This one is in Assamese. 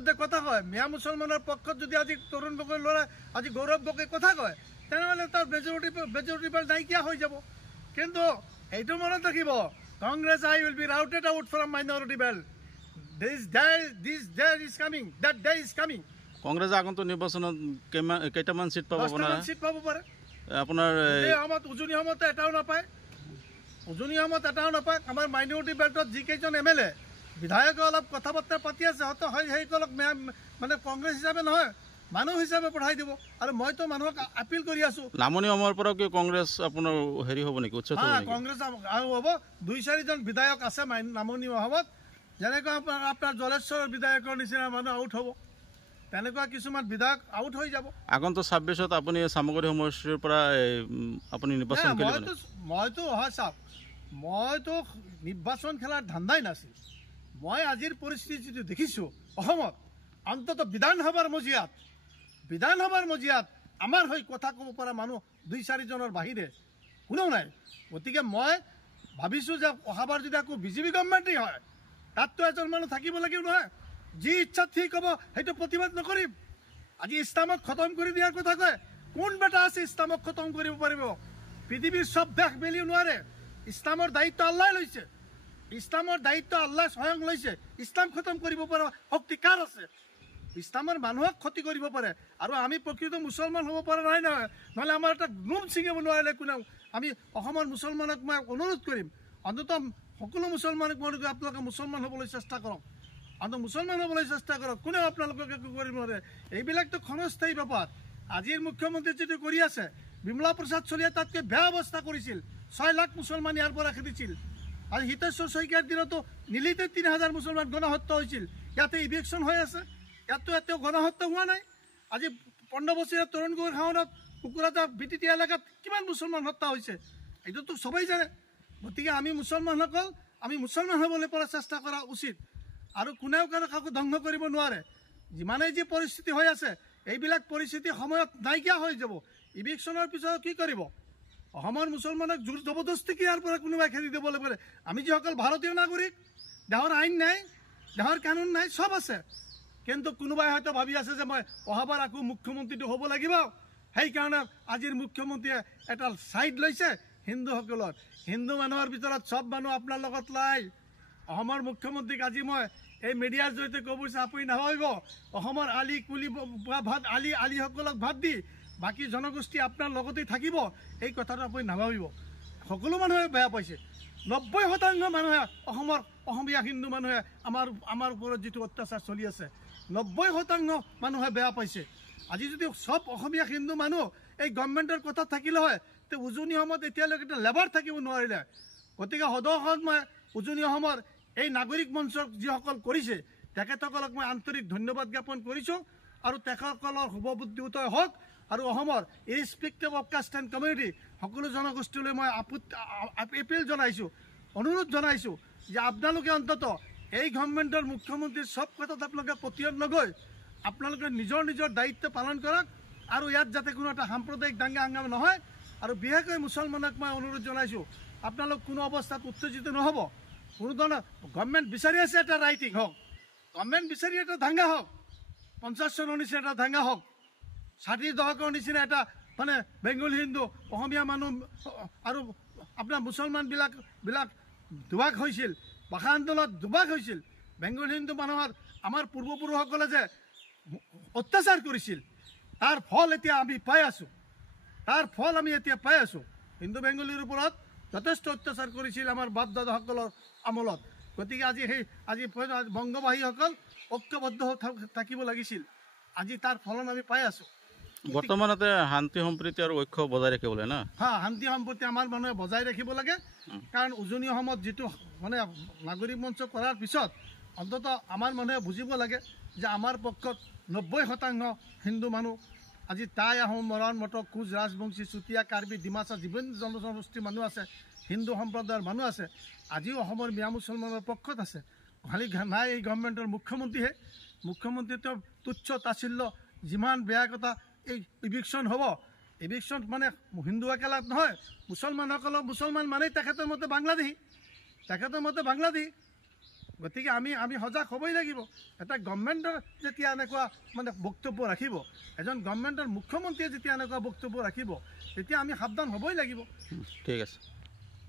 বিৰুদ্ধে কথা কয়, মিয়া মুছলমানৰ পক্ষত যদি আজি তৰুণ গগৈ ল'ৰা আজি গৌৰৱ গগৈ কথা কয়, তেনেহ'লে তাৰ মেজৰিটি বেল্ট নাইকিয়া হৈ যাব। কিন্তু এইটো মনত ৰাখিব, Congress will be routed out from minority belt. This day is coming, that day is coming. কংগ্ৰেছে আগন্তুক নিৰ্বাচনত কেইটামান চিট পাব? চিট পাব পাৰে আপোনাৰ। উজনি অসমত এটাও নাপায়, আমাৰ মাইনৰিটি বেল্টত যিকেইজন MLA বিধায়কে অলপ কথা বাৰ্তা পাতি আছে, হয়তো সেইসকলক মানে কংগ্ৰেছ হিচাপে নহয়, মানুহ হিচাপে পঠাই দিব। আৰু মইতো মানুহক আপিল কৰি আছো, নামনি অসমৰ পৰা কি কংগ্ৰেছ আপোনাৰ হেৰি হ'ব নেকি, উচ্ছেদ হ'ব নেকি? কংগ্ৰেছ আৰু হ'ব 2-4জন বিধায়ক আছে নামনি অসমত, যেনেকুৱা আপোনাৰ জলেশ্বৰৰ বিধায়কৰ নিচিনা মানুহ আউট হ'ব, তেনেকুৱা কিছুমান বিধায়ক আউট হৈ যাব। আগন্তুক 26ত আপুনি চামগুৰি সমষ্টিৰ পৰা আপুনি নিৰ্বাচন খেলিব? মইতো নিৰ্বাচন খেলাৰ ধান্দাই নাছিল। মই আজিৰ পৰিস্থিতি যিটো দেখিছোঁ অসমত, অন্ততঃ বিধানসভাৰ মজিয়াত আমাৰ হৈ কথা ক'ব পৰা মানুহ 2-4জনৰ বাহিৰে কোনেও নাই। গতিকে মই ভাবিছোঁ যে অহাবাৰ যদি আকৌ বিজেপি গভৰ্ণমেণ্টেই হয়, তাততো এজন মানুহ থাকিব লাগিব নহয়, যি ইচ্ছা ঠিক হ'ব সেইটো প্ৰতিবাদ নকৰিম। আজি ইছলামক খতম কৰি দিয়াৰ কথা কয়, কোন বেটা আছে ইছলামক খতম কৰিব পাৰিব? পৃথিৱীৰ চব দেশ মিলিও নোৱাৰে। ইছলামৰ দায়িত্ব আল্লাই লৈছে, আল্লাই স্বয়ং লৈছে। ইছলাম খতম কৰিব পৰা শক্তি কাৰ আছে? ইছলামৰ মানুহক ক্ষতি কৰিব পাৰে, আৰু আমি প্ৰকৃত মুছলমান হ'ব পৰা নাই নহয়, নহ'লে আমাৰ এটা নোম ছিঙিব নোৱাৰিলে কোনেও। আমি অসমৰ মুছলমানক মই অনুৰোধ কৰিম, অন্ততঃ সকলো মুছলমানক মই আপোনালোকে মুছলমান হ'বলৈ চেষ্টা কৰক, কোনেও আপোনালোকক একো কৰিব নোৱাৰে। এইবিলাকতো ক্ষণস্থায়ী ব্যাপাৰ। আজিৰ মুখ্যমন্ত্ৰী যিটো কৰি আছে, বিমলা প্ৰসাদ চলিয়া তাতকৈ বেয়া অৱস্থা কৰিছিল, 6 লাখ মুছলমান ইয়াৰ পৰা খেদিছিল। আজি হিতেশ্বৰ শইকীয়াৰ দিনতো নিলিতে 3000 মুছলমান গণহত্যা হৈছিল। ইয়াতে ইভিকশ্যন হৈ আছে, ইয়াততো এতিয়াও গণহত্যা হোৱা নাই। আজি 15 বছৰীয়া তৰুণ গগৈৰ শাসনত কুকুৰাঝাৰ BTT এলেকাত কিমান মুছলমান হত্যা হৈছে, এইটোতো সবেই জানে। গতিকে আমি মুছলমানসকল মুছলমান হ'বলৈ পৰা চেষ্টা কৰা উচিত, আৰু কোনেও কাকো ধ্বংস কৰিব নোৱাৰে। যিমানেই যি পৰিস্থিতি হৈ আছে, এইবিলাক পৰিস্থিতি সময়ত নাইকিয়া হৈ যাব। ইভিকশ্যনৰ পিছত কি কৰিব? অসমৰ মুছলমানক জোৰ জবৰদস্তি কি ইয়াৰ পৰা কোনোবাই খেদি দিবলৈ পাৰে? আমি যিসকল ভাৰতীয় নাগৰিক, দেশৰ আইন নাই, দেশৰ কানুন নাই, চব আছে, কিন্তু কোনোবাই হয়তো ভাবি আছে যে মই অহাবাৰ আকৌ মুখ্যমন্ত্ৰীটো হ'ব লাগিব, সেইকাৰণে আজিৰ মুখ্যমন্ত্ৰীয়ে এটা ছাইড লৈছে হিন্দুসকলৰ। হিন্দু মানুহৰ ভিতৰত চব মানুহ আপোনাৰ লগত লাই। অসমৰ মুখ্যমন্ত্ৰীক আজি মই এই মিডিয়াৰ জৰিয়তে ক'ব বিচাৰিছোঁ, আপুনি নাভাবিব অসমৰ আলি কুলি আলিসকলক ভাত দি বাকী জনগোষ্ঠী আপোনাৰ লগতেই থাকিব, এই কথাটো আপুনি নাভাবিব। সকলো মানুহে বেয়া পাইছে। 90% মানুহে অসমীয়া হিন্দু মানুহে আমাৰ ওপৰত যিটো অত্যাচাৰ চলি আছে, 90% মানুহে বেয়া পাইছে। আজি যদি চব অসমীয়া হিন্দু মানুহ এই গভৰ্ণমেণ্টৰ কথা থাকিলে হয়, তে উজনি অসমত এতিয়ালৈকে এটা লেবাৰ থাকিব নোৱাৰিলে। গতিকে সদৌ মই উজনি অসমৰ এই নাগৰিক মঞ্চক যিসকল কৰিছে, তেখেতসকলক মই আন্তৰিক ধন্যবাদ জ্ঞাপন কৰিছোঁ, আৰু তেখেতসকলৰ শুভবুদ্ধি উদয় হওক। আৰু অসমৰ ইৰেছপেক্টিভ অফ কাষ্ট এণ্ড কমিউনিটি সকলো জনগোষ্ঠীলৈ মই এপিল জনাইছোঁ, অনুৰোধ জনাইছোঁ যে আপোনালোকে অন্ততঃ এই গভৰ্ণমেণ্টৰ মুখ্যমন্ত্ৰীৰ চব কথাত আপোনালোকে পতিয়ন নগৈ আপোনালোকে নিজৰ দায়িত্ব পালন কৰক, আৰু ইয়াত যাতে কোনো এটা সাম্প্ৰদায়িক দাঙ্গা হাংগামা নহয়। আৰু বিশেষকৈ মুছলমানক মই অনুৰোধ জনাইছোঁ, আপোনালোক কোনো অৱস্থাত উত্তেজিত নহ'ব। কোনো ধৰণৰ গভৰ্ণমেণ্ট বিচাৰি আছে এটা ৰাইটিং হওক, গভৰ্ণমেণ্ট বিচাৰি এটা দাঙ্গা হওক, 50 চনৰ নিচিনা এটা দাঙ্গা হওক, 60 দশকৰ নিচিনা এটা মানে বেংগলী হিন্দু অসমীয়া মানুহ আৰু আপোনাৰ মুছলমানবিলাক দুভাগ হৈছিল, ভাষা আন্দোলনত দুভাগ হৈছিল। বেংগলী হিন্দু মানুহৰ আমাৰ পূৰ্বপুৰুষসকলে যে অত্যাচাৰ কৰিছিল, তাৰ ফল এতিয়া আমি পাই আছোঁ। হিন্দু বেংগলীৰ ওপৰত যথেষ্ট অত্যাচাৰ কৰিছিল আমাৰ বাপ দাদাসকলৰ আমলত। গতিকে আজি বংগবাসীসকল ঐক্যবদ্ধ থাকিব লাগিছিল, আজি তাৰ ফলন আমি পাই আছোঁ। বৰ্তমানতে শান্তি সম্প্ৰীতি আৰু ঐক্য বজাই ৰাখিব লাগে না? শান্তি সম্প্ৰীতি আমাৰ মানুহে বজাই ৰাখিব লাগে, কাৰণ উজনি অসমত যিটো মানে নাগৰিক মঞ্চ কৰাৰ পিছত অন্ততঃ আমাৰ মানুহে বুজিব লাগে যে আমাৰ পক্ষত 90% হিন্দু মানুহ। আজি টাই আহোম মৰাণ মটক কোচ ৰাজবংশী চুতীয়া কাৰ্বি ডিমাচা যিমান জনগোষ্ঠীৰ মানুহ আছে, হিন্দু সম্প্ৰদায়ৰ মানুহ আছে, আজিও অসমৰ মিয়া মুছলমানৰ পক্ষত আছে। খালি নাই এই গভৰ্ণমেণ্টৰ মুখ্যমন্ত্ৰীটো তুচ্ছ তাচিল্য, যিমান বেয়া কথা। এই ইভিকশ্যন হ'ব, ইভিকশ্যন মানে হিন্দু একেলাত নহয়, মুছলমানসকলক মুছলমান মানেই তেখেতৰ মতে বাংলাদেশী। গতিকে আমি সজাগ হ'বই লাগিব। এটা গভৰ্ণমেণ্টৰ যেতিয়া এনেকুৱা মানে বক্তব্য ৰাখিব, এজন গভৰ্ণমেণ্টৰ মুখ্যমন্ত্ৰীয়ে যেতিয়া এনেকুৱা বক্তব্য ৰাখিব, তেতিয়া আমি সাৱধান হ'বই লাগিব। ঠিক আছে।